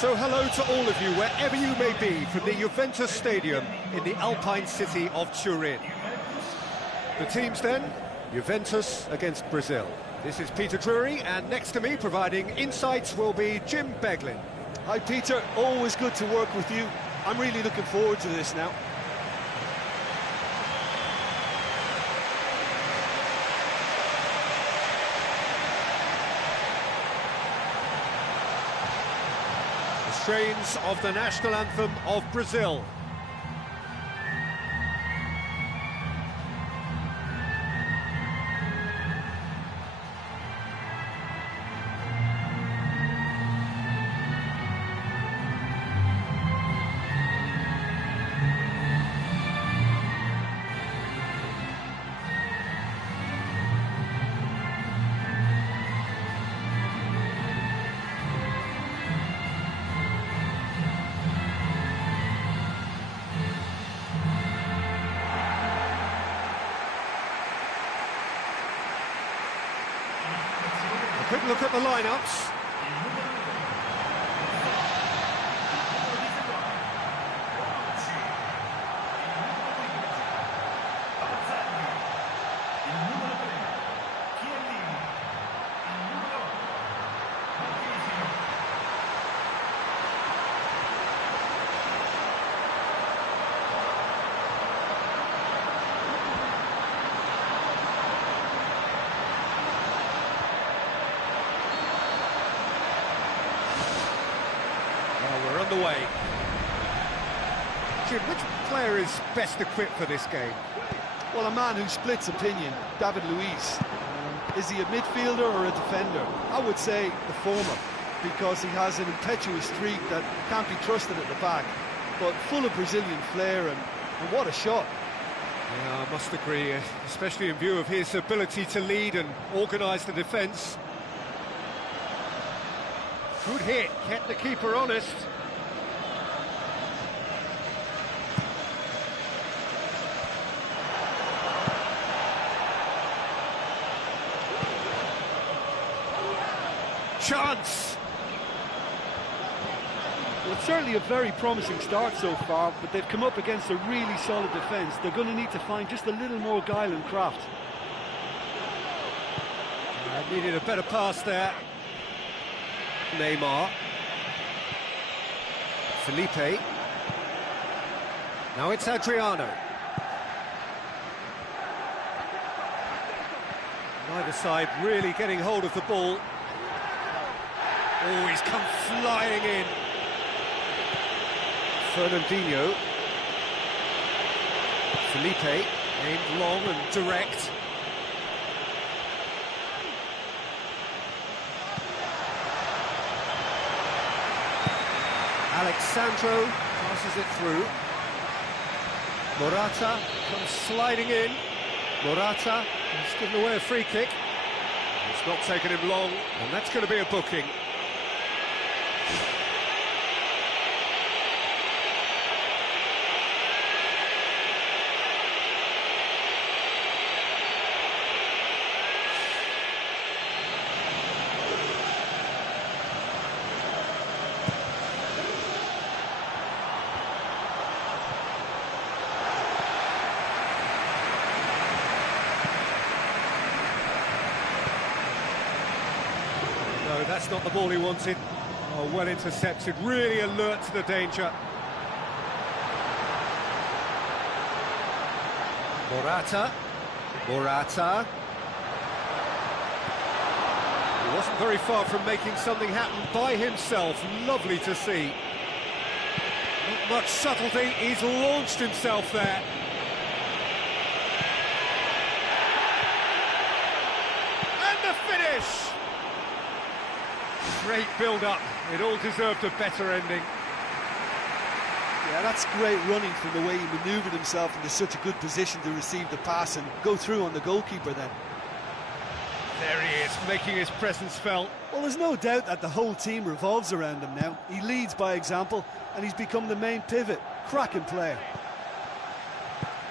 So hello to all of you, wherever you may be, from the Juventus Stadium in the Alpine city of Turin. The teams then, Juventus against Brazil. This is Peter Drury, and next to me, providing insights, will be Jim Beglin. Hi Peter, always good to work with you. I'm really looking forward to this now. The strains of the national anthem of Brazil. Quick look at the lineups. We're underway. Jim, which player is best equipped for this game? Well, a man who splits opinion, David Luiz. Is he a midfielder or a defender? I would say the former, because he has an impetuous streak that can't be trusted at the back, but full of Brazilian flair, and what a shot. Yeah, I must agree, especially in view of his ability to lead and organise the defence. Good hit, kept the keeper honest. Chance! Well, it's certainly a very promising start so far, but they've come up against a really solid defence. They're going to need to find just a little more guile and craft. Needed a better pass there. Neymar. Felipe. Now it's Adriano. Neither side really getting hold of the ball. Oh, he's come flying in. Fernandinho. Felipe, aimed long and direct. Alexandro passes it through. Morata comes sliding in. Morata has given away a free kick. It's not taken him long, and that's going to be a booking. No, that's not the ball he wanted. Oh, well intercepted, really alert to the danger. Morata. Morata. He wasn't very far from making something happen by himself. Lovely to see. Not much subtlety, he's launched himself there. And the finish! Great build-up, it all deserved a better ending. Yeah, that's great running from the way he manoeuvred himself into such a good position to receive the pass and go through on the goalkeeper then. There he is, making his presence felt. Well, there's no doubt that the whole team revolves around him now. He leads by example, and he's become the main pivot. Cracking player.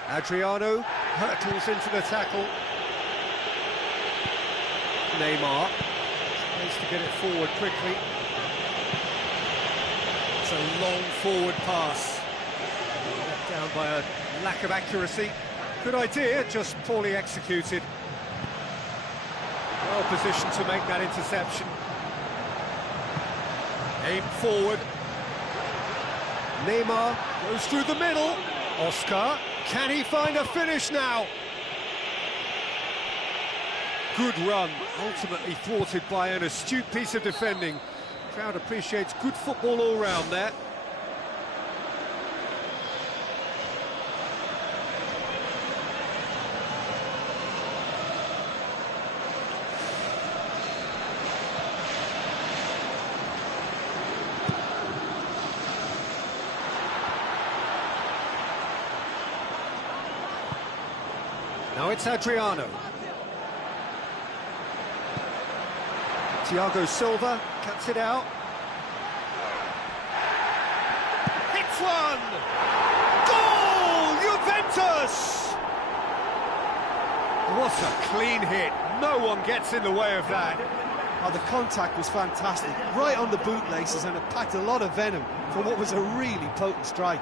Adriano hurtles into the tackle. Neymar tries to get it forward quickly. a long forward pass. Let down by a lack of accuracy. Good idea, just poorly executed. Well positioned to make that interception. Aim forward. Neymar goes through the middle. Oscar, can he find a finish now? Good run, ultimately thwarted by an astute piece of defending. Crowd appreciates good football all round there. Now it's Adriano. Thiago Silva cuts it out. Hits one! Goal! Juventus! What a clean hit. No one gets in the way of that. Oh, the contact was fantastic. Right on the bootlaces, and it packed a lot of venom for what was a really potent strike.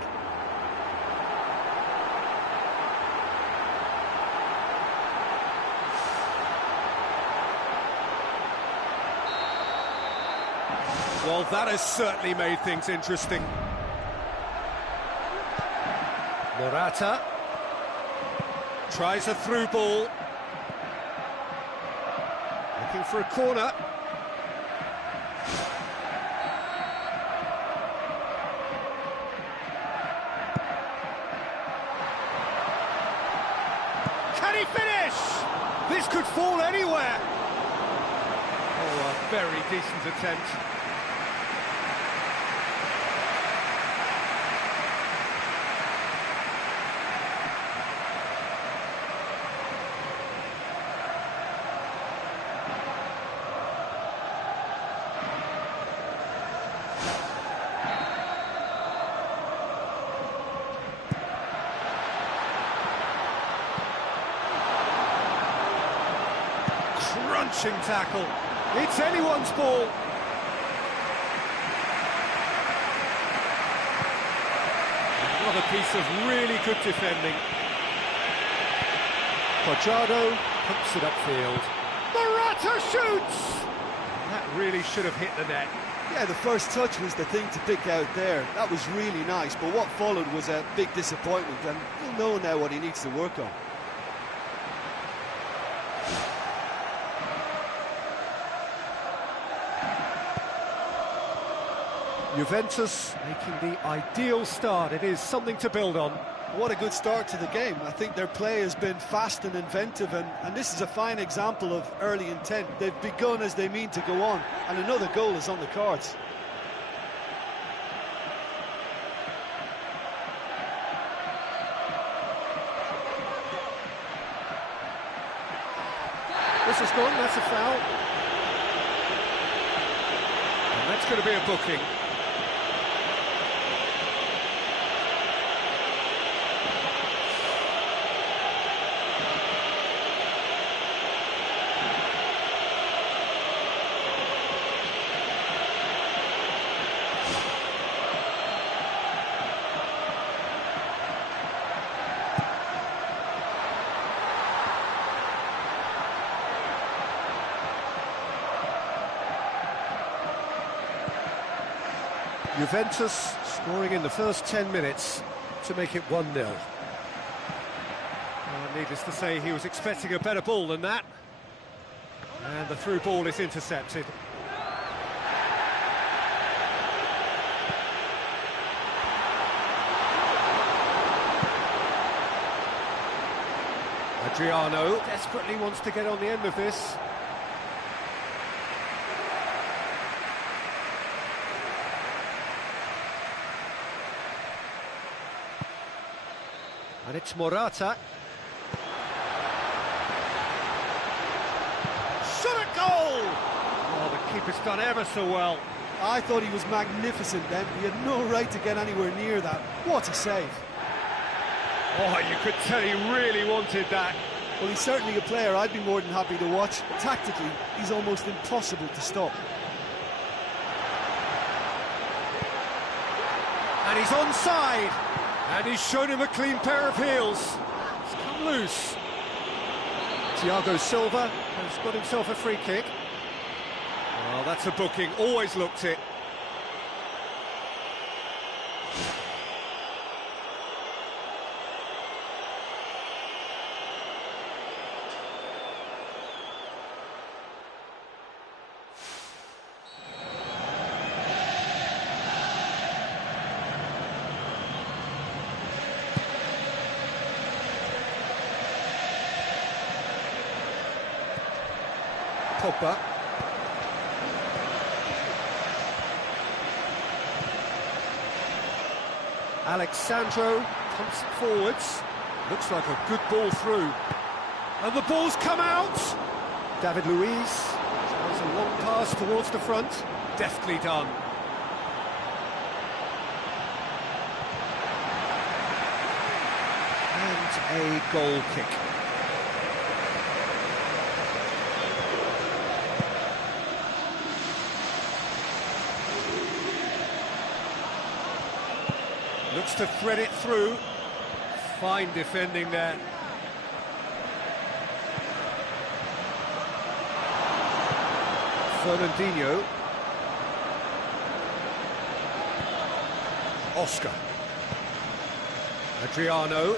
Well, that has certainly made things interesting. Morata tries a through ball. Looking for a corner. Can he finish? This could fall anywhere. Oh, a very decent attempt. Crunching tackle. It's anyone's ball. Another piece of really good defending. Cuadrado pumps it upfield. Morata shoots! That really should have hit the net. Yeah, the first touch was the thing to pick out there. That was really nice, but what followed was a big disappointment, and he'll know now what he needs to work on. Juventus making the ideal start. It is something to build on. What a good start to the game. I think their play has been fast and inventive, and this is a fine example of early intent. They've begun as they mean to go on, and another goal is on the cards. This is gone, that's a foul. And that's going to be a booking. Juventus scoring in the first 10 minutes to make it 1-0. Well, needless to say, he was expecting a better ball than that. And the through ball is intercepted. Adriano desperately wants to get on the end of this. And it's Morata. Shot at goal! Oh, the keeper's done ever so well. I thought he was magnificent then. He had no right to get anywhere near that. What a save. Oh, you could tell he really wanted that. Well, he's certainly a player I'd be more than happy to watch. Tactically, he's almost impossible to stop. And he's onside. And he's shown him a clean pair of heels. It's come loose. Thiago Silva has got himself a free kick. Well, that's a booking. Always looked it. Pogba. Alexandro pumps it forwards. Looks like a good ball through. And the ball's come out! David Luiz tries a long pass towards the front. Deftly done. And a goal kick. Looks to thread it through. Fine defending there. Fernandinho. Oscar. Adriano.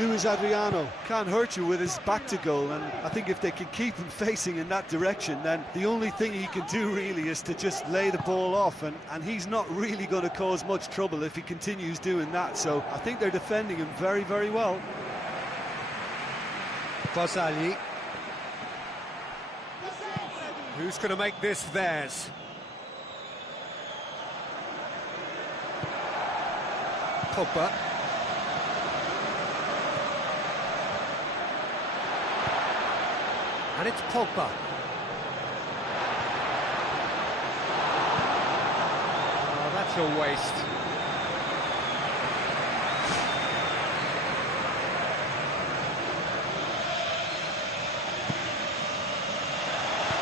Luis Adriano can't hurt you with his back to goal, and I think if they can keep him facing in that direction, then the only thing he can do really is to just lay the ball off, and he's not really going to cause much trouble if he continues doing that. So I think they're defending him very, very well. Barzagli. Who's going to make this theirs? Pogba. And it's Pogba. Oh, that's a waste.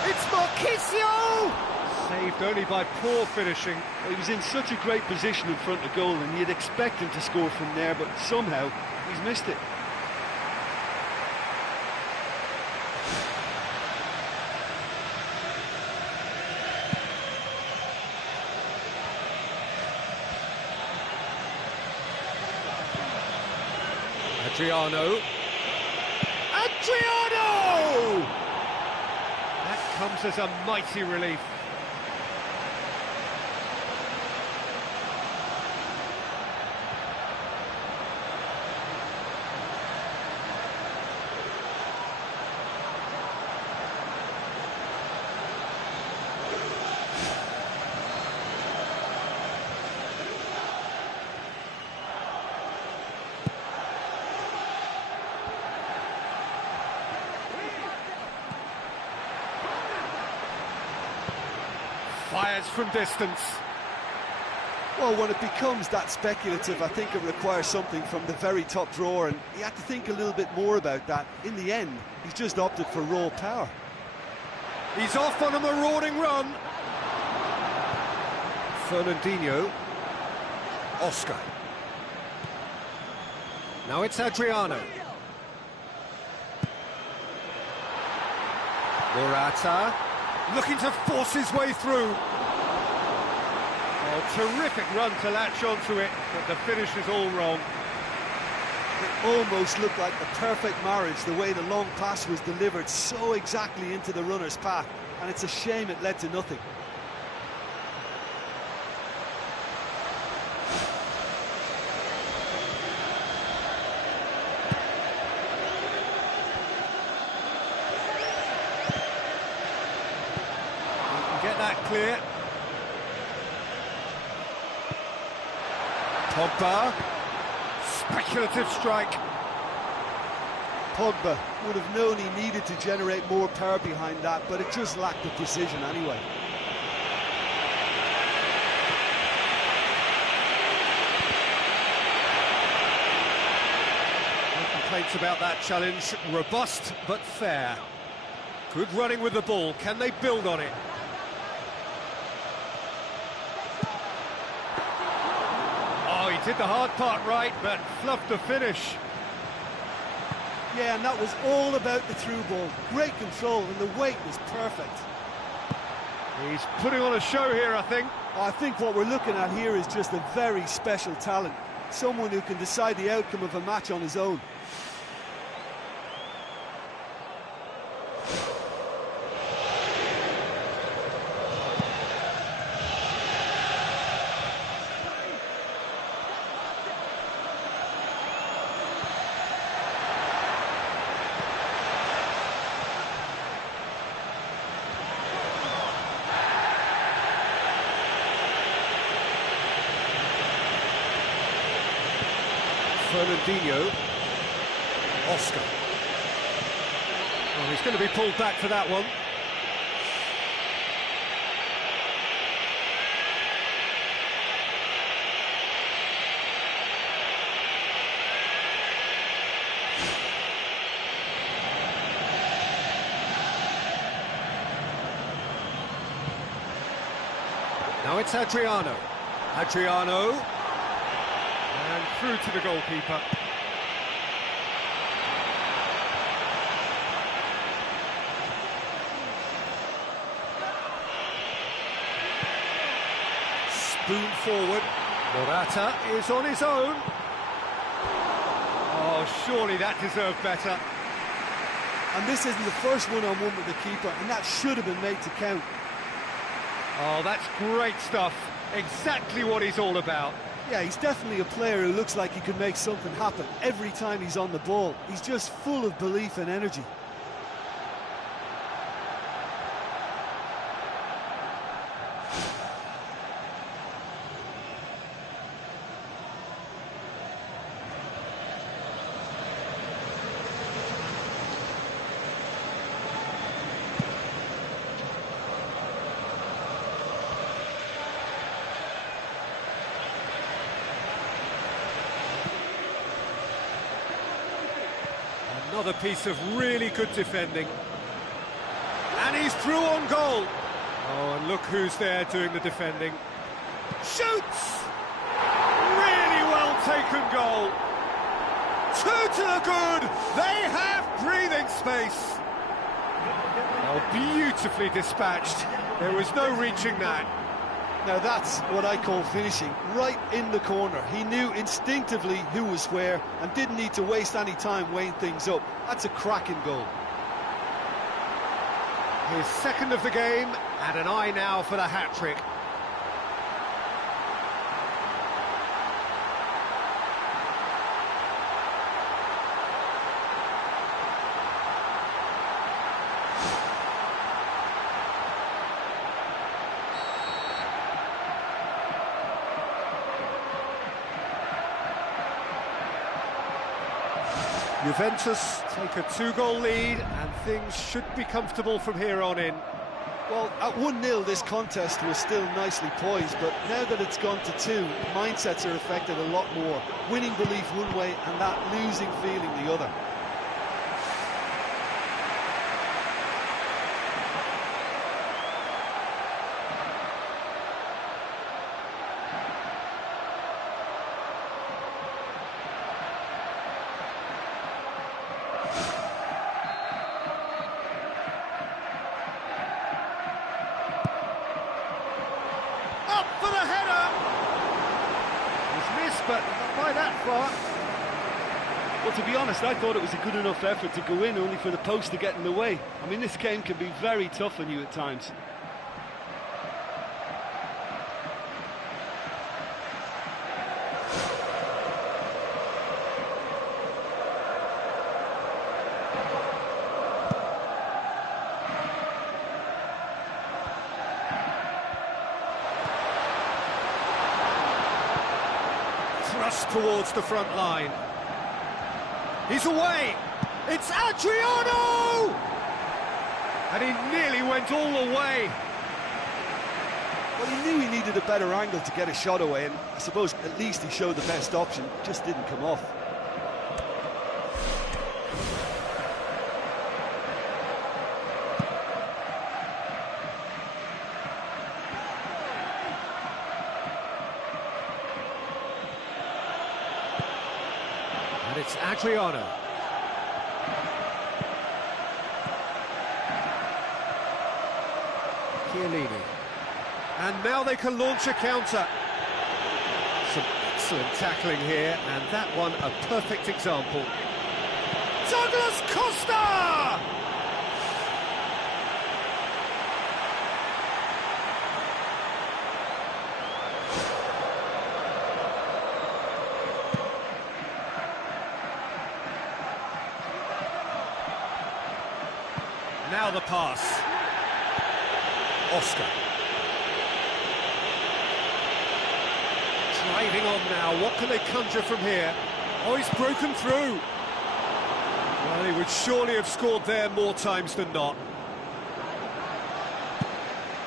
It's Marquisio! Saved only by poor finishing. He was in such a great position in front of goal, and you'd expect him to score from there, but somehow he's missed it. Adriano. Adriano! That comes as a mighty relief. Fires from distance. Well, when it becomes that speculative, I think it requires something from the very top drawer, and he had to think a little bit more about that. In the end, he's just opted for raw power. He's off on a marauding run. Fernandinho. Oscar. Now it's Adriano. Morata. Looking to force his way through. Oh, terrific run to latch onto it, but the finish is all wrong. It almost looked like the perfect marriage, the way the long pass was delivered so exactly into the runner's path, and it's a shame it led to nothing. Get that clear. Pogba. Speculative strike. Pogba would have known he needed to generate more power behind that, but it just lacked the precision anyway. No complaints about that challenge. Robust but fair. Good running with the ball. Can they build on it? did the hard part right, but fluffed the finish. Yeah, and that was all about the through ball. Great control, and the weight was perfect. He's putting on a show here, I think. I think what we're looking at here is just a very special talent. Someone who can decide the outcome of a match on his own. Fernandinho, Oscar. Oh, he's going to be pulled back for that one. Now it's Adriano. Adriano. And through to the goalkeeper. Spoon forward. Morata is on his own. Oh, surely that deserved better. And this isn't the first one-on-one with the keeper, and that should have been made to count. Oh, that's great stuff. Exactly what he's all about. Yeah, he's definitely a player who looks like he could make something happen every time he's on the ball. He's just full of belief and energy. Another piece of really good defending. And he's through on goal. Oh, and look who's there doing the defending. Shoots! Really well taken goal. Two to the good. They have breathing space. Oh, beautifully dispatched. There was no reaching that. Now that's what I call finishing, right in the corner. He knew instinctively who was where and didn't need to waste any time weighing things up. That's a cracking goal. His second of the game, and an eye now for the hat-trick. Juventus take a two-goal lead, and things should be comfortable from here on in. Well, at 1-0 this contest was still nicely poised, but now that it's gone to 2, mindsets are affected a lot more. Winning belief one way and that losing feeling the other. For the header! He's missed, but not by that far. Well, to be honest, I thought it was a good enough effort to go in, only for the post to get in the way. I mean, this game can be very tough on you at times. Thrust towards the front line. He's away. It's Adriano! And he nearly went all the way. Well, he knew he needed a better angle to get a shot away, and I suppose at least he showed the best option, just didn't come off. it's Adriano. Chiellini. And now they can launch a counter. Some excellent tackling here, and that one a perfect example. Douglas Costa! Now the pass. Oscar. Driving on now, what can they conjure from here? Oh, he's broken through. Well, he would surely have scored there more times than not.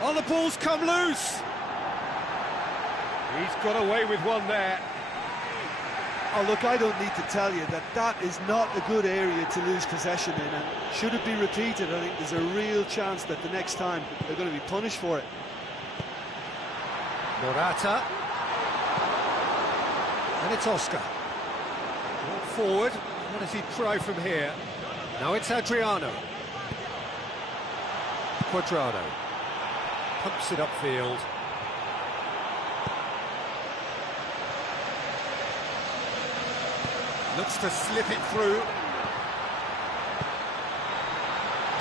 Oh, the ball's come loose. He's got away with one there. Oh, look, I don't need to tell you that that is not a good area to lose possession in, and should it be repeated, I think there's a real chance that the next time they're going to be punished for it. Morata. And it's Oscar. Ball forward. What does he try from here? Now it's Adriano. Quadrado. Pumps it upfield. Looks to slip it through.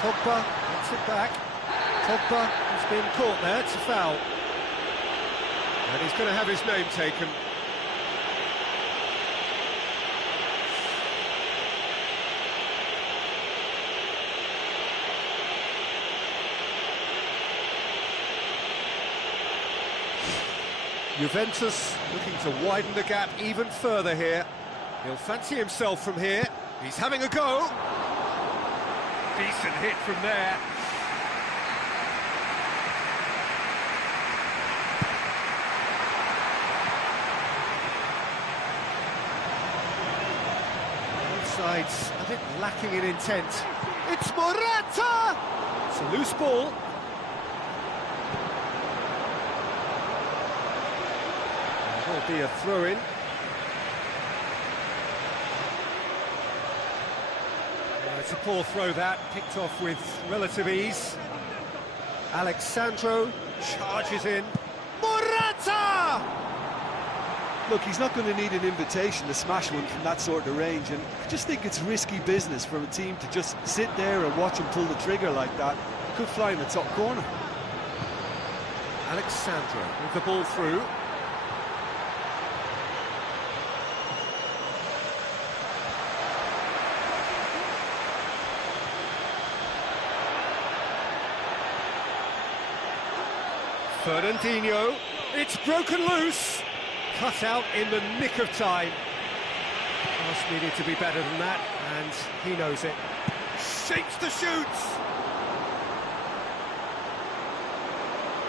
Pogba gets it back. Pogba has been caught there, it's a foul. And he's going to have his name taken. Juventus looking to widen the gap even further here. He'll fancy himself from here. He's having a go. Decent hit from there. Both sides a bit lacking in intent. It's Morata! It's a loose ball. There'll be a throw-in. It's a poor throw that, picked off with relative ease. Alexandro charges in. Morata! Look, he's not going to need an invitation to smash one from that sort of range, and I just think it's risky business for a team to just sit there and watch him pull the trigger like that. It could fly in the top corner. Alexandro with the ball through. Fernandinho, it's broken loose, cut out in the nick of time. Pass needed to be better than that, and he knows it. Shapes the shoots.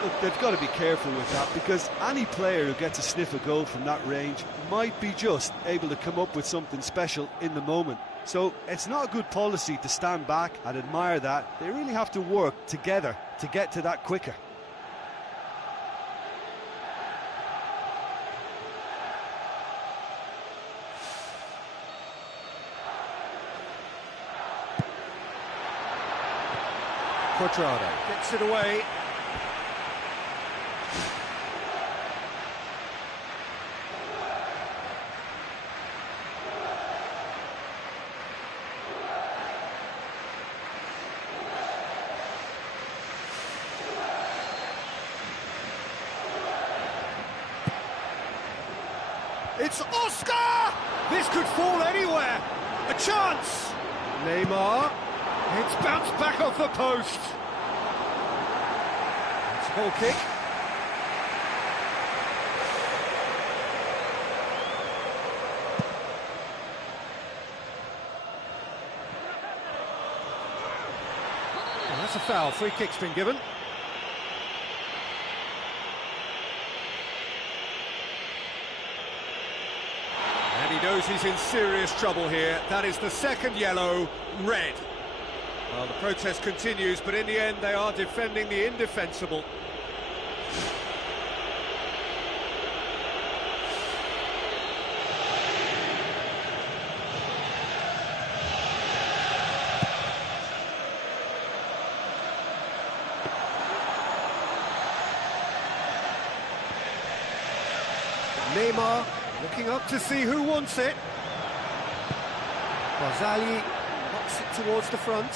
Look, they've got to be careful with that, because any player who gets a sniff of goal from that range might be just able to come up with something special in the moment. So it's not a good policy to stand back and admire that. They really have to work together to get to that quicker. Quadrado gets it away. It's Oscar! This could fall anywhere. A chance. Neymar. It's bounced back off the post. It's a goal kick. Well, that's a foul. Free kick's been given. And he knows he's in serious trouble here. That is the second yellow, red. Well, the protest continues, but in the end they are defending the indefensible. Neymar looking up to see who wants it. Barzagli knocks it towards the front.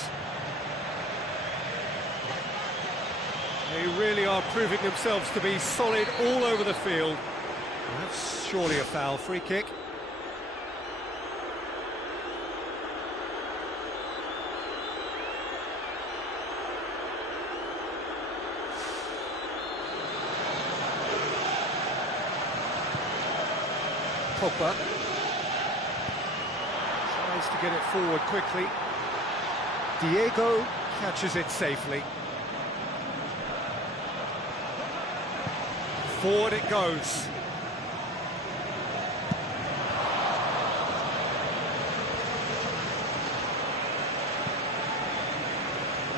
They really are proving themselves to be solid all over the field. That's surely a foul. Free kick. Pogba tries to get it forward quickly. Diego catches it safely. Forward it goes.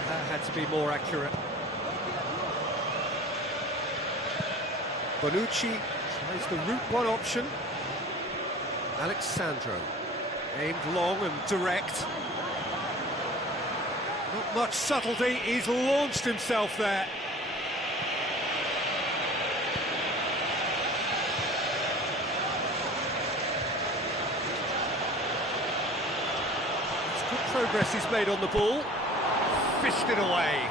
That had to be more accurate. Bonucci tries the route one option. Alexandro, aimed long and direct. Not much subtlety, he's launched himself there. It's good progress he's made on the ball. Fisted away.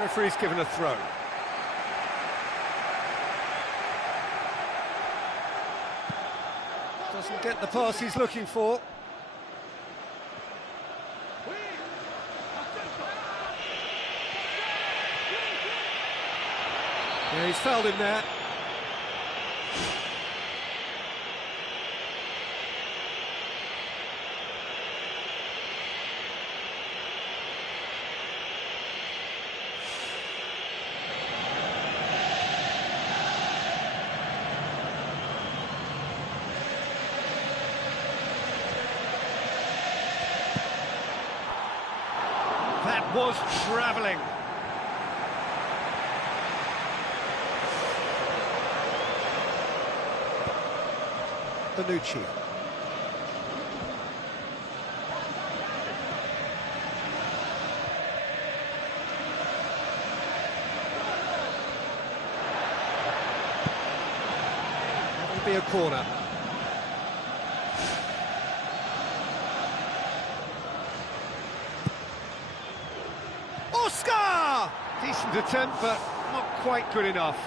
Referee's given a throw. Doesn't get the pass he's looking for. Yeah, he's fouled him there. That was travelling. Bonucci. That'll be a corner. Oscar! Decent attempt, but not quite good enough.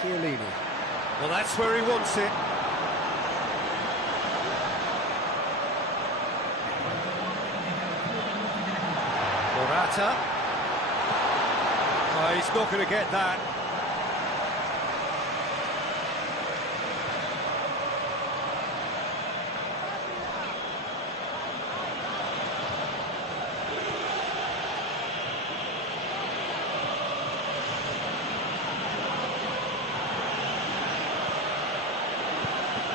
Chiellini. Well, that's where he wants it. Morata. Oh, he's not going to get that.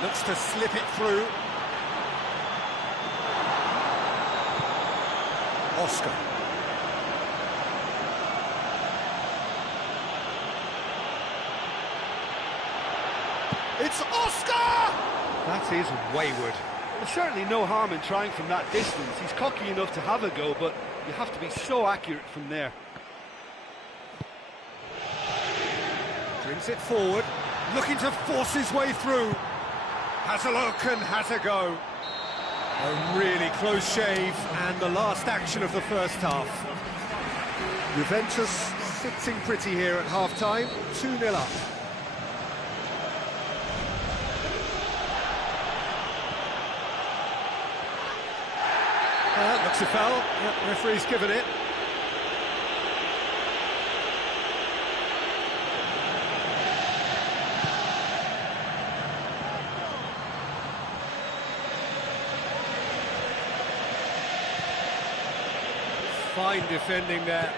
Looks to slip it through. Oscar. It's Oscar! That is wayward. There's certainly no harm in trying from that distance. He's cocky enough to have a go, but you have to be so accurate from there. Brings it forward, looking to force his way through. Has a look and has a go. A really close shave, and the last action of the first half. Juventus sitting pretty here at half-time, 2-0 up. That looks a foul. Yep, referee's given it. Fine defending there.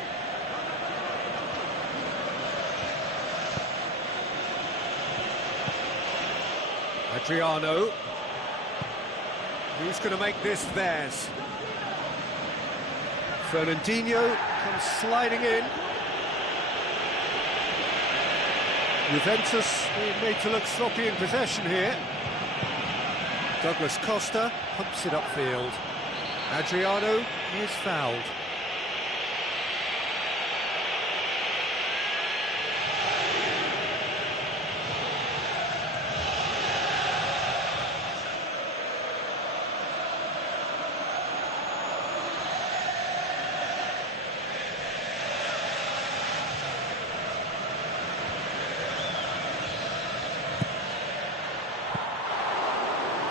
Adriano. Who's going to make this theirs? Fernandinho comes sliding in. Juventus being made to look sloppy in possession here. Douglas Costa pumps it upfield. Adriano is fouled.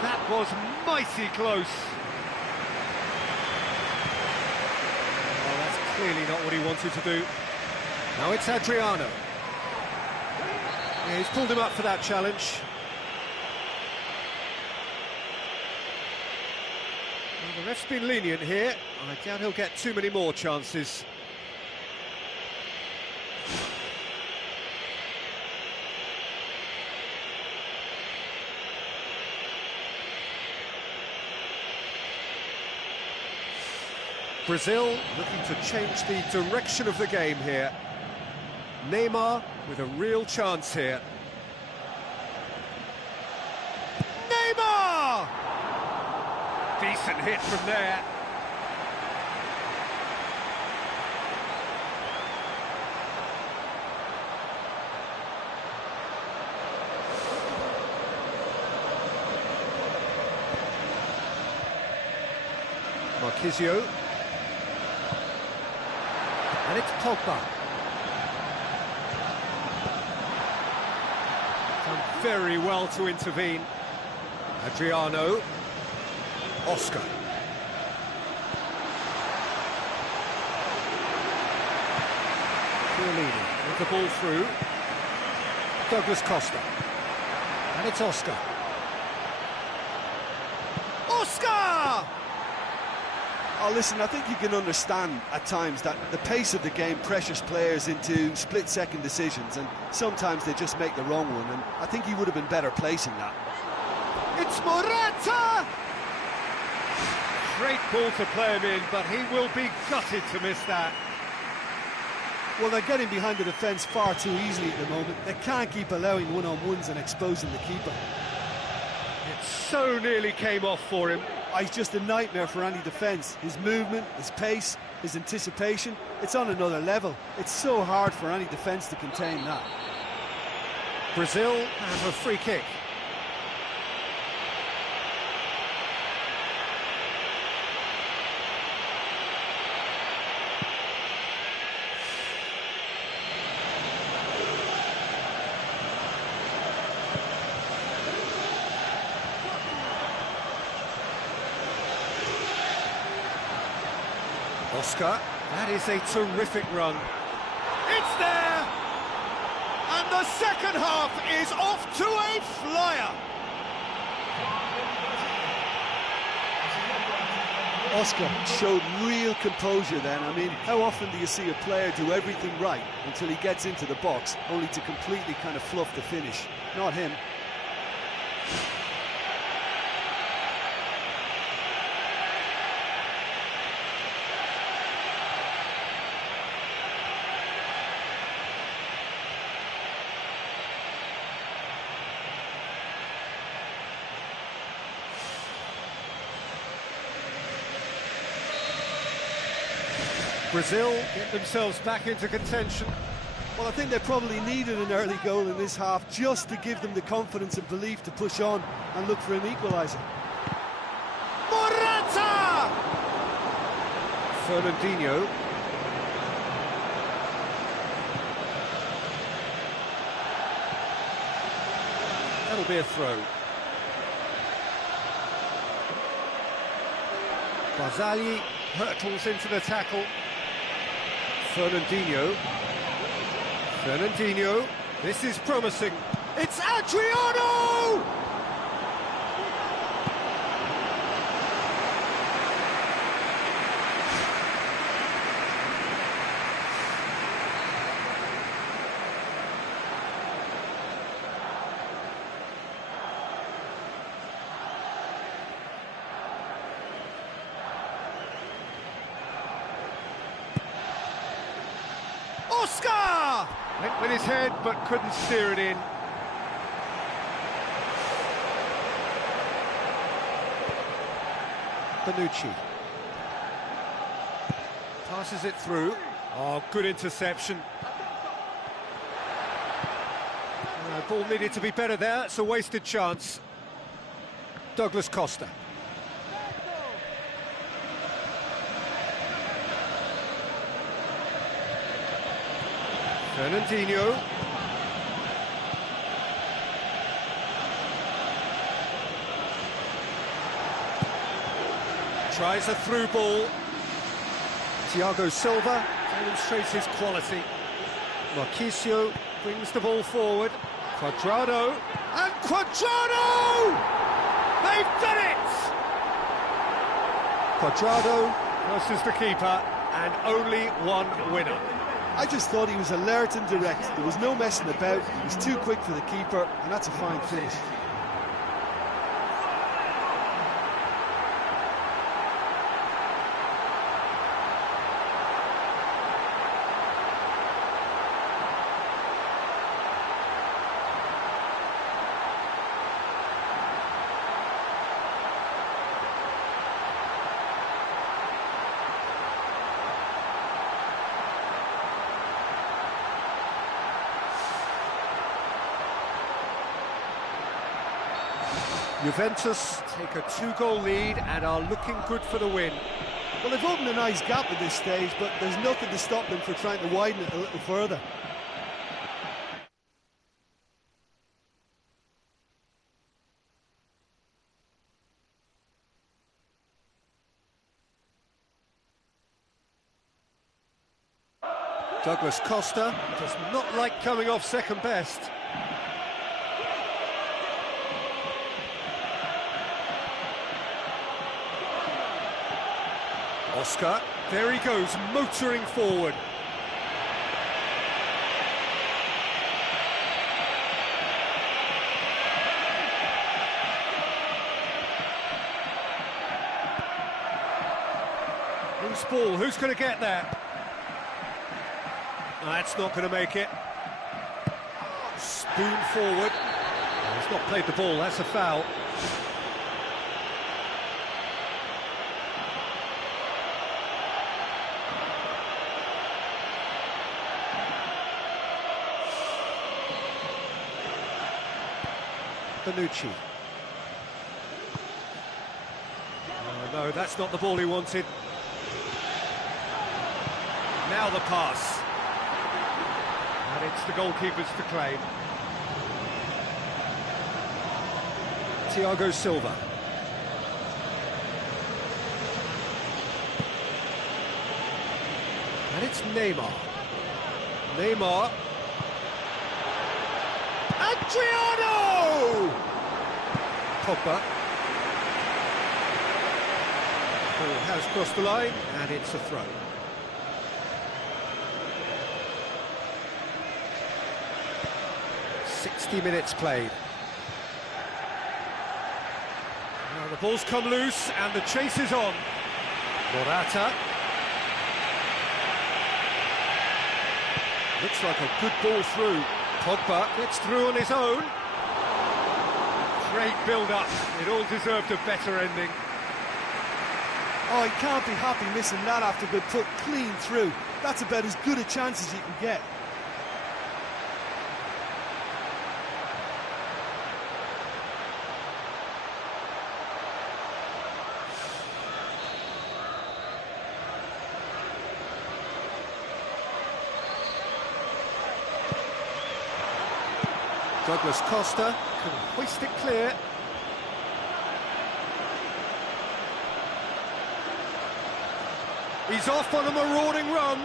That was mighty close. Well, that's clearly not what he wanted to do. Now it's Adriano. Yeah, he's pulled him up for that challenge. Well, the ref's been lenient here. I doubt he'll get too many more chances. Brazil looking to change the direction of the game here. Neymar with a real chance here. Neymar! Decent hit from there. Marquisio. And it's Pogba. Done very well to intervene. Adriano. Oscar. Chiellini with the ball through. Douglas Costa. And it's Oscar. Oscar! Oh, listen, I think you can understand at times that the pace of the game pressures players into split-second decisions, and sometimes they just make the wrong one, and I think he would have been better placing that. It's Morata! Great ball to play him in, but he will be gutted to miss that. Well, they're getting behind the defence far too easily at the moment. They can't keep allowing one-on-ones and exposing the keeper. It so nearly came off for him. Oh, he's just a nightmare for any defence. His movement, his pace, his anticipation, it's on another level. It's so hard for any defence to contain that. Brazil have a free kick. Oscar, that is a terrific run. It's there! And the second half is off to a flyer! Oscar showed real composure then. I mean, how often do you see a player do everything right until he gets into the box, only to completely kind of fluff the finish? Not him. Brazil get themselves back into contention. Well, I think they probably needed an early goal in this half just to give them the confidence and belief to push on and look for an equaliser. Morata! Fernandinho. That'll be a throw. Barzagli hurtles into the tackle. Fernandinho, this is promising. It's Adriano! Went with his head, but couldn't steer it in. Bonucci. Passes it through. Oh, good interception. Ball needed to be better there. It's a wasted chance. Douglas Costa. Fernandinho. Tries a through ball. Thiago Silva demonstrates his quality. Marquisio brings the ball forward. Cuadrado. And Cuadrado! They've done it! Cuadrado versus the keeper, and only one winner. I just thought he was alert and direct. There was no messing about. He was too quick for the keeper, and that's a fine finish. Juventus take a 2-goal lead and are looking good for the win. Well, they've opened a nice gap at this stage, but there's nothing to stop them from trying to widen it a little further. Douglas Costa does not like coming off second best. Oscar, there he goes, motoring forward. Loose ball, who's going to get that? No, that's not going to make it. Spoon forward. Oh, he's not played the ball, that's a foul. Bonucci. Oh, no, that's not the ball he wanted. Now the pass. And it's the goalkeepers to claim. Thiago Silva. And it's Neymar. Neymar. Adriano! Pogba. Ball has crossed the line, and it's a throw. "60 minutes played. Now the ball's come loose, and the chase is on. Morata. Looks like a good ball through. Pogba gets through on his own. Great build-up. It all deserved a better ending. Oh, he can't be happy missing that after being put clean through. That's about as good a chance as you can get. Douglas Costa can hoist it clear. He's off on a marauding run.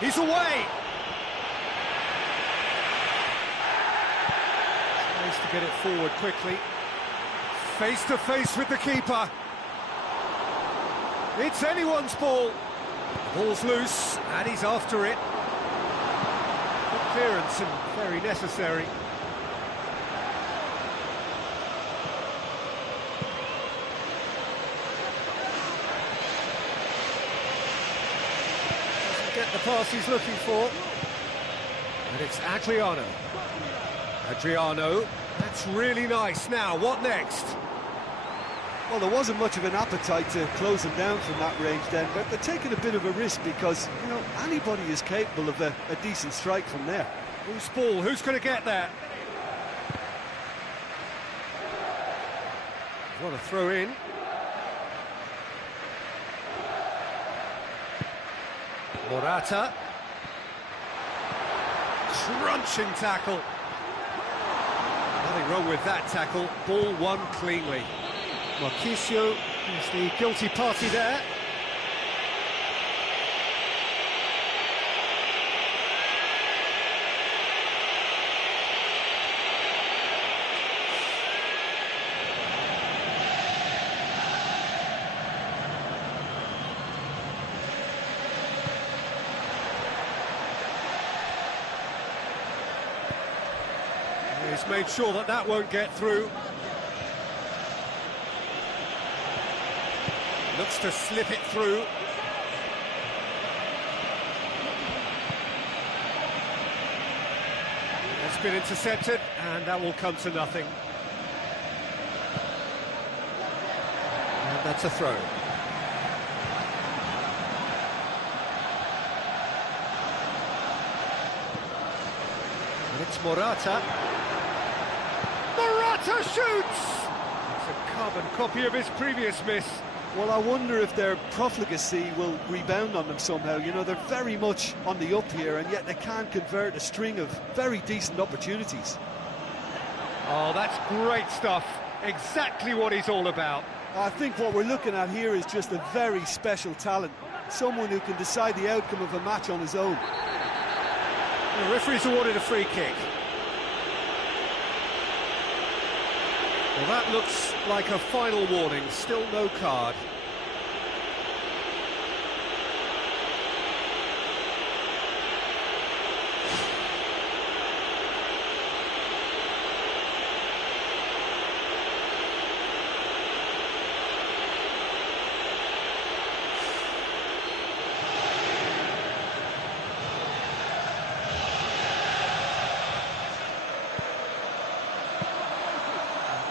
He's away. Tries to get it forward quickly. Face to face with the keeper. It's anyone's ball. Ball's loose, and he's after it. Good clearance and very necessary. Doesn't get the pass he's looking for. And it's Adriano. Adriano, that's really nice. Now, what next? Well, there wasn't much of an appetite to close them down from that range then, but they're taking a bit of a risk because, you know, anybody is capable of a decent strike from there. Who's ball? Who's going to get that? What a throw in. Morata. Crunching tackle. Nothing wrong with that tackle. Ball won cleanly. Marquisio is the guilty party there. He's made sure that that won't get through. Looks to slip it through. It's been intercepted, and that will come to nothing. And that's a throw. And it's Morata. Morata shoots! It's a carbon copy of his previous miss. Well, I wonder if their profligacy will rebound on them somehow. You know, they're very much on the up here, and yet they can't convert a string of very decent opportunities. Oh, that's great stuff. Exactly what he's all about. I think what we're looking at here is just a very special talent. Someone who can decide the outcome of a match on his own. The referee's awarded a free kick. Well, that looks like a final warning. Still no card.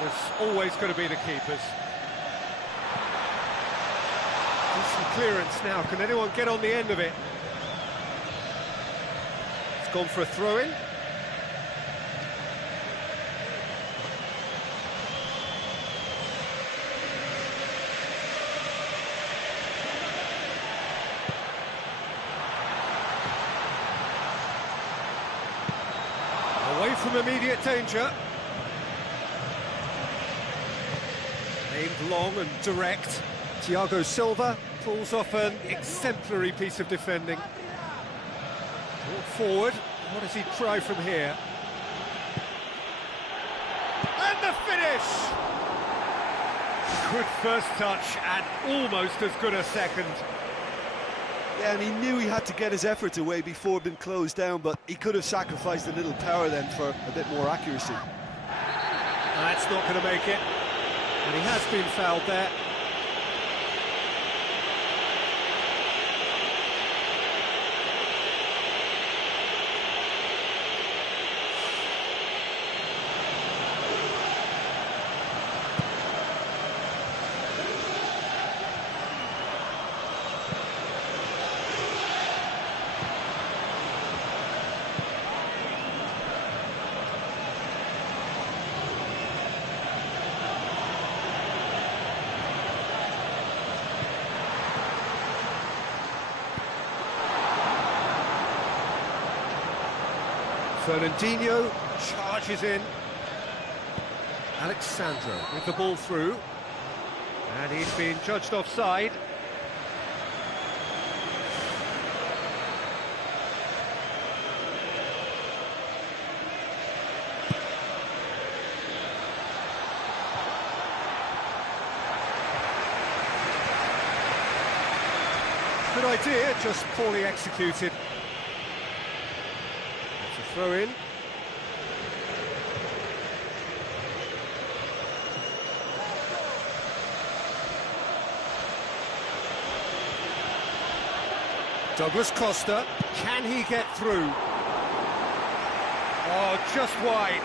It's always going to be the keepers. Decent clearance now. Can anyone get on the end of it? It's gone for a throw-in. Away from immediate danger. Aimed long and direct. Thiago Silva pulls off an exemplary piece of defending. Brought forward. What does he try from here? And the finish! Good first touch and almost as good a second. Yeah, and he knew he had to get his efforts away before being closed down, but he could have sacrificed a little power then for a bit more accuracy. That's not going to make it. And he has been fouled there. Fernandinho charges in. Alexandro with the ball through. And he's been judged offside. Good idea, just poorly executed. Throw in. Douglas Costa, can he get through? Oh, just wide.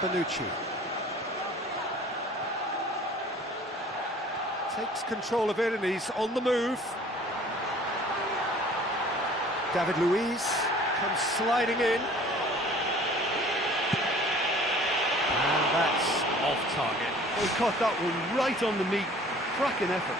Bonucci takes control of it and he's on the move. David Luiz comes sliding in. And that's off target. He caught that one right on the meat. Cracking effort.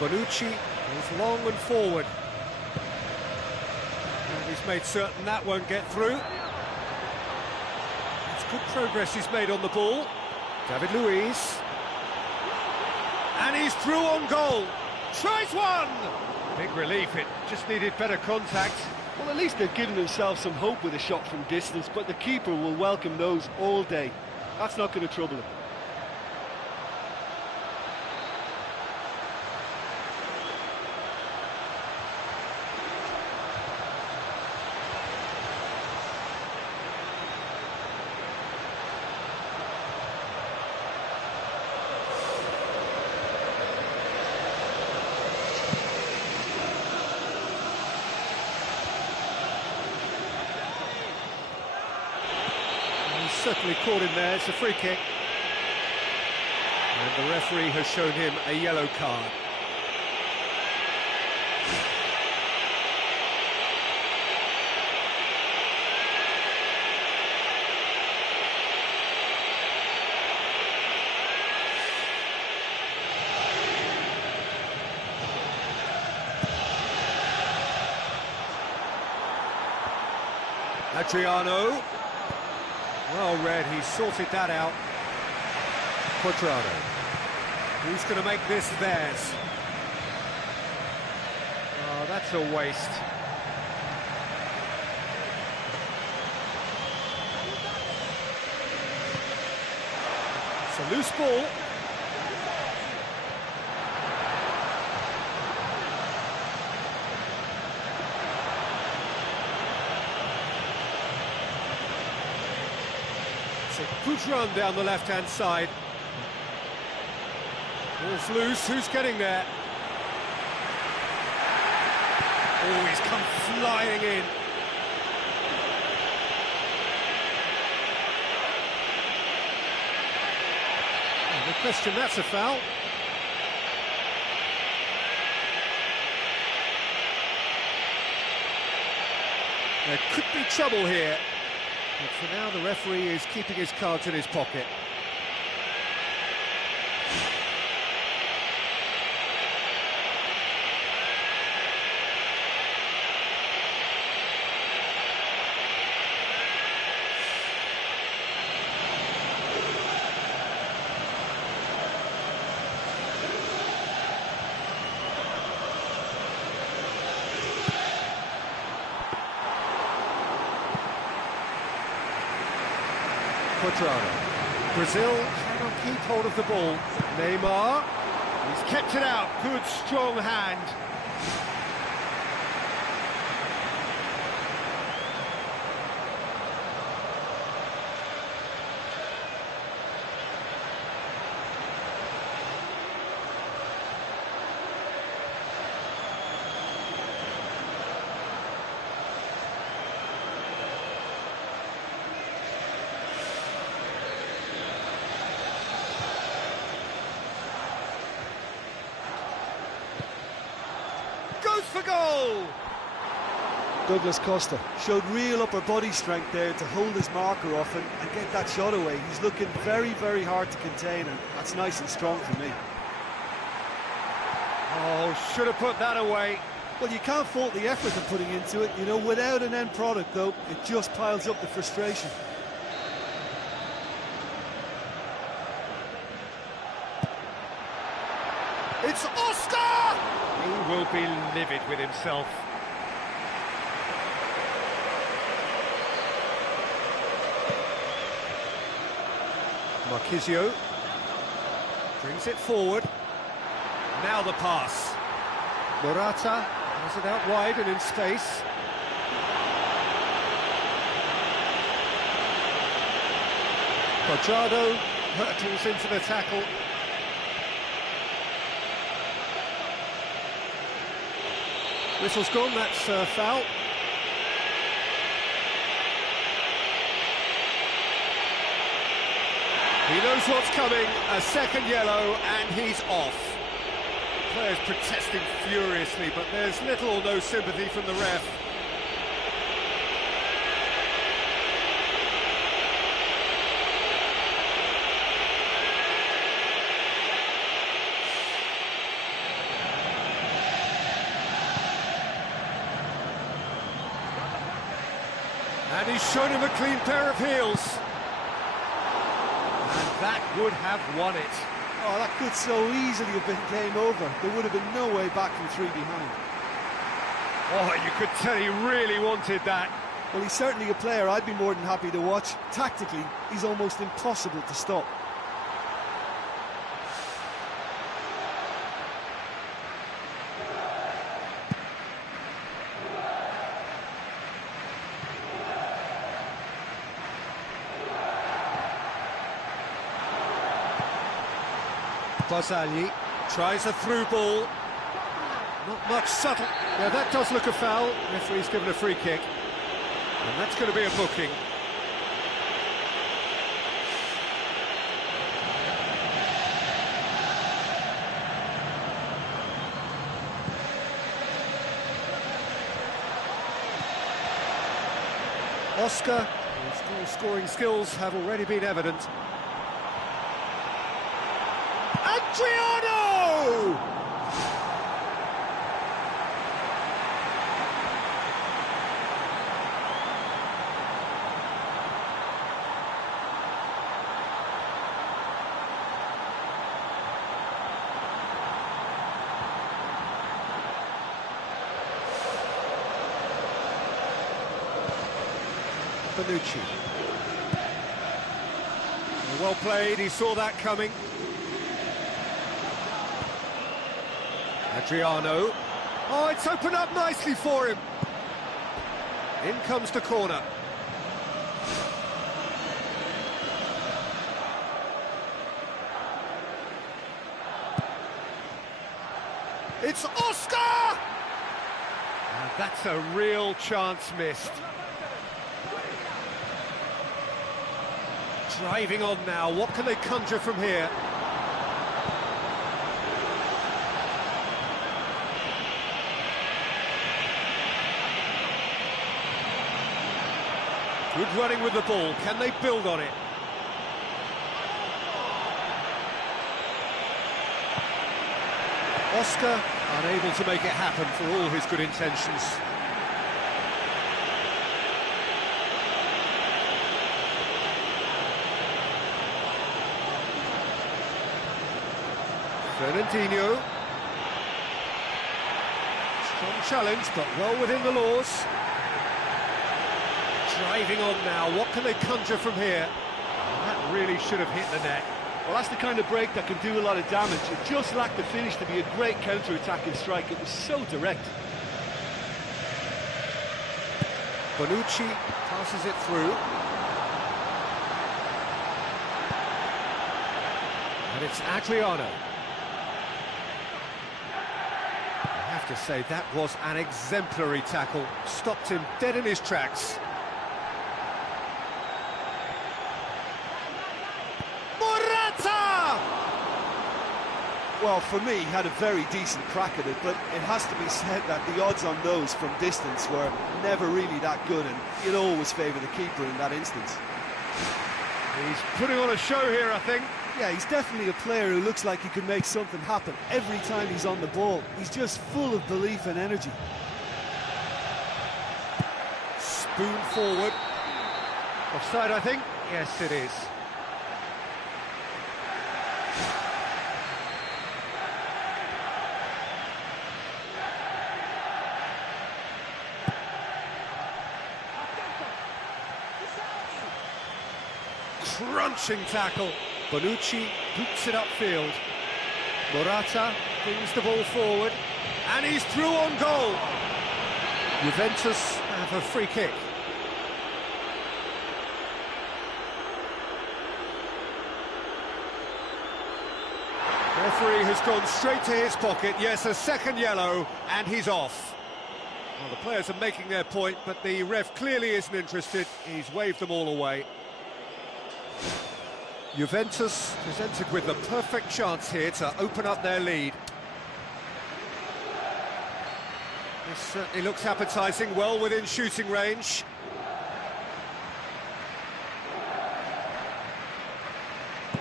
Bonucci goes long and forward. And he's made certain that won't get through. It's good progress he's made on the ball. David Luiz. And he's through on goal. Tries one! Big relief, it just needed better contact. Well, at least they've given themselves some hope with a shot from distance, but the keeper will welcome those all day. That's not going to trouble him. Certainly caught him there, it's a free kick. And the referee has shown him a yellow card. Adriano. Well read, he sorted that out. Quadrado. Who's going to make this theirs? Oh, that's a waste. It's a loose ball. It's a good run down the left-hand side. Ball's loose, who's getting there? Oh, he's come flying in. Oh, no question, that's a foul. There could be trouble here. But for now, the referee is keeping his cards in his pocket. Quadrado. Brazil cannot keep hold of the ball. Neymar, he's kept it out. Good, strong hand. For goal! Douglas Costa showed real upper body strength there to hold his marker off and get that shot away. He's looking very, very hard to contain, and that's nice and strong for me. Oh, should have put that away. Well, you can't fault the effort they're putting into it. You know, without an end product, though, it just piles up the frustration. It's Oscar! He will be livid with himself. Marquisio brings it forward. Now the pass. Morata has it out wide and in space. Cuadrado hurtles into the tackle. Whistle's gone, that's a foul. He knows what's coming, a second yellow, and he's off. Players protesting furiously, but there's little or no sympathy from the ref. And he's shown him a clean pair of heels. And that would have won it. Oh, that could so easily have been game over. There would have been no way back from 3 behind. Oh, you could tell he really wanted that. Well, he's certainly a player I'd be more than happy to watch. Tactically, he's almost impossible to stop. Basagli tries a through ball. Not much subtle. Yeah, that does look a foul. Referee's given a free kick. And that's going to be a booking. Oscar, whose goal-scoring skills have already been evident. Adriano! Bonucci. Well played, he saw that coming. Adriano. Oh, it's opened up nicely for him. In comes the corner. It's Oscar! And that's a real chance missed. Driving on now, what can they conjure from here? Good running with the ball, can they build on it? Oscar unable to make it happen for all his good intentions. Fernandinho. Strong challenge, but well within the laws. Driving on now, what can they conjure from here? That really should have hit the net. Well, that's the kind of break that can do a lot of damage. It just lacked the finish to be a great counter-attacking strike. It was so direct. Bonucci passes it through. And it's Adriano. I have to say, that was an exemplary tackle. Stopped him dead in his tracks. Well, for me, he had a very decent crack at it, but it has to be said that the odds on those from distance were never really that good, and you'd always favour the keeper in that instance. He's putting on a show here, I think. Yeah, he's definitely a player who looks like he could make something happen every time he's on the ball. He's just full of belief and energy. Spoon forward. Offside, I think. Yes, it is. crunching tackle. Bonucci boots it upfield. Morata brings the ball forward, and he's through on goal. Juventus have a free kick. Referee has gone straight to his pocket. Yes, a second yellow, and he's off. Well, the players are making their point, but the ref clearly isn't interested. He's waved them all away. Juventus presented with the perfect chance here to open up their lead. This certainly looks appetising, well within shooting range.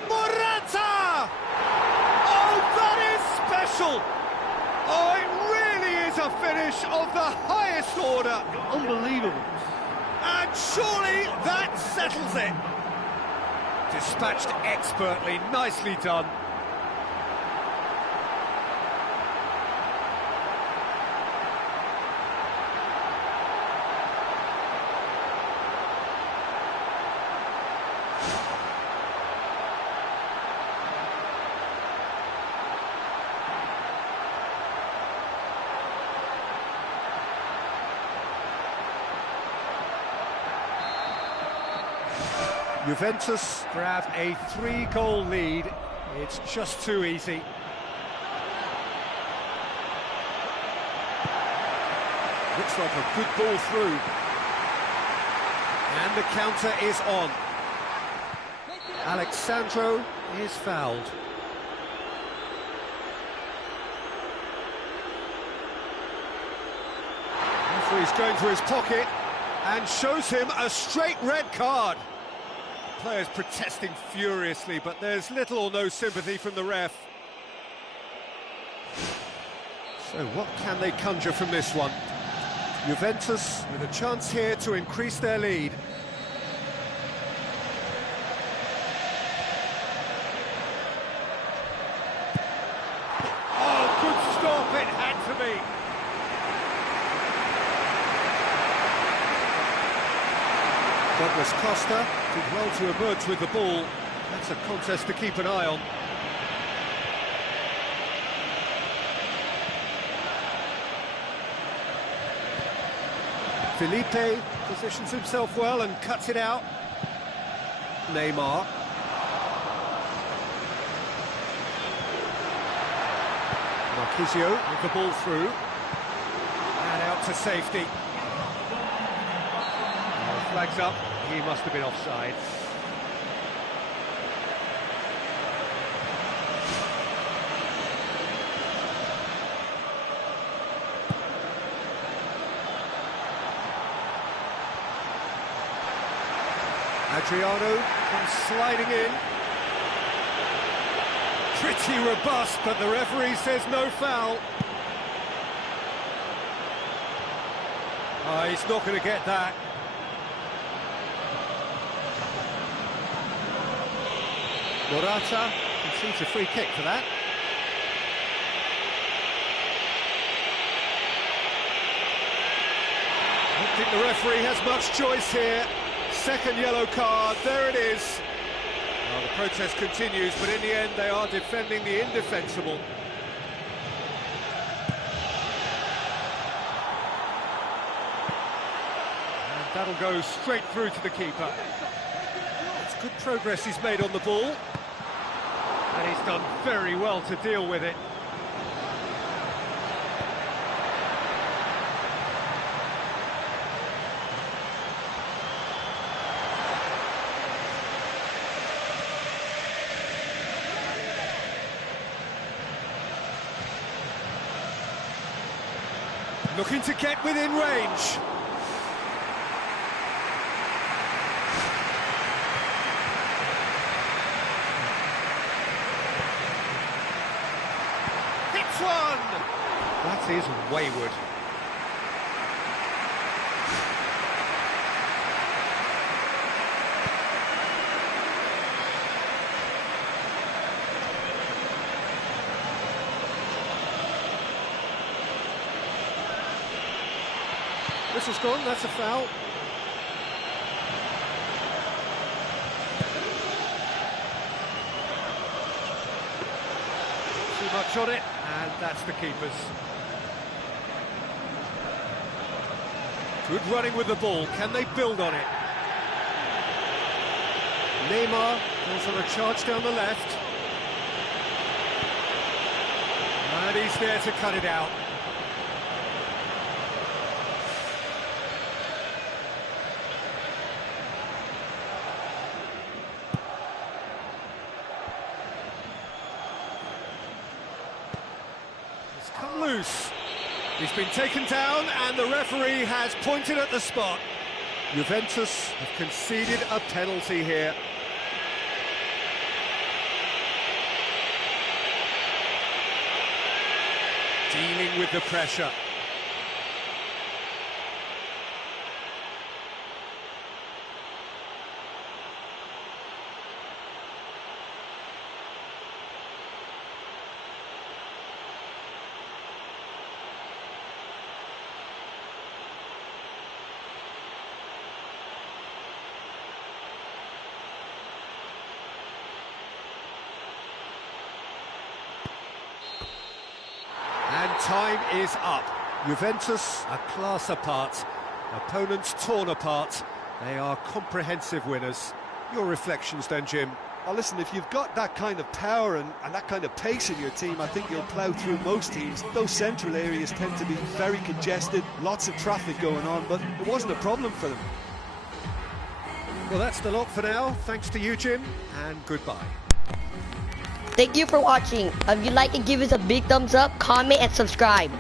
Morata! Oh, that is special! Oh, it really is a finish of the highest order. Unbelievable. And surely that settles it. Dispatched expertly, nicely done. Juventus grab a 3-goal lead. It's just too easy. Looks like a good ball through. And the counter is on. Alexandro is fouled. Referee's going to his pocket and shows him a straight red card. Players protesting furiously, but there's little or no sympathy from the ref. So what can they conjure from this one? Juventus with a chance here to increase their lead. Oh, good stop, it had to be. Douglas Costa did well to emerge with the ball. That's a contest to keep an eye on. Felipe positions himself well and cuts it out. Neymar. Marquisio with the ball through. And out to safety. Flags up, he must have been offside. Adriano comes sliding in. Pretty robust, but the referee says no foul. Oh, he's not going to get that. Morata concedes a free kick for that. I don't think the referee has much choice here. Second yellow card, there it is. Well, the protest continues, but in the end they are defending the indefensible. And that'll go straight through to the keeper. It's good progress he's made on the ball. And he's done very well to deal with it. Looking to get within range. Hits one! That is wayward. Whistle's gone, that's a foul. touch on it, and that's the keeper's. Good running with the ball. Can they build on it? Neymar goes on a charge down the left. And he's there to cut it out. It's come loose. He's been taken down and the referee has pointed at the spot. Juventus have conceded a penalty here. Dealing with the pressure. And time is up. Juventus a class apart. Opponents torn apart. They are comprehensive winners. Your reflections then, Jim? Well, listen, if you've got that kind of power and that kind of pace in your team, I think you'll plough through most teams. Those central areas tend to be very congested, lots of traffic going on, but it wasn't a problem for them. Well, that's the lot for now. Thanks to you, Jim, and goodbye. Thank you for watching. If you like it, give us a big thumbs up, comment and subscribe.